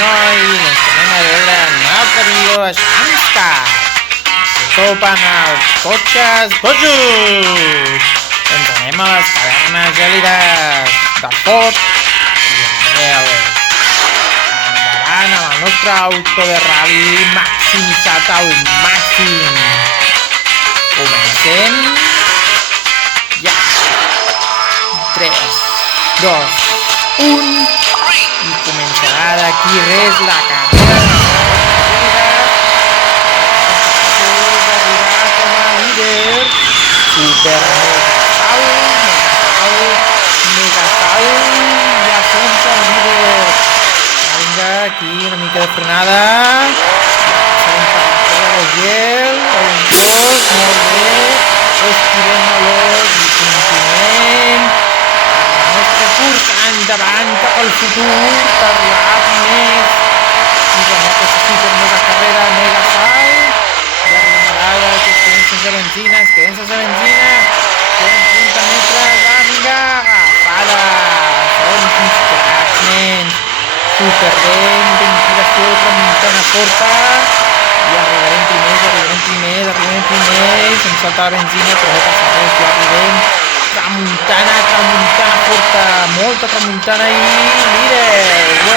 nois, ens tornem a veure en un altre vídeo de Shamscat. Topen els cotxes bojos. Doncs anem a les cavernes gèlides de Ford i Andreu. Endavant amb el nostre auto de rally maximitzat al màxim. Comencem ja. 3, 2, 1 i començarà d'aquí res la carrera d'arribar com a líder. Super Megasau ja som el líder. Vinga, aquí una mica de frenada. Passarem per la cola de gel, un dos, molt bé. Estirem l'os i continuem el nostre curs endavant cap al futur per la primers i guanyar aquesta super mega carrera mega salt. I arribarà que es queden sense benzina, 40 metres, vinga, agafada. Som uns cracs, nens. Supervent, ventilació, tramuntana forta. I arribarem primers, se'ns salta la benzina, però no passa res, ja arribem. Tramuntana forta, molta tramuntana i líder.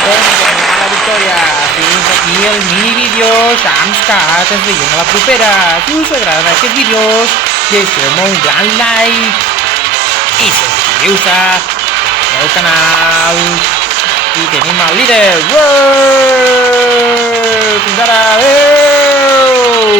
Doncs guanyar la victòria. Fins aquí el mini vídeo Shamscat. Ens veiem a la propera. Si us agraden aquests vídeos, deixeu-me un gran like i subscriu-se al meu canal. I tenim el líder. Fins ara, adeu!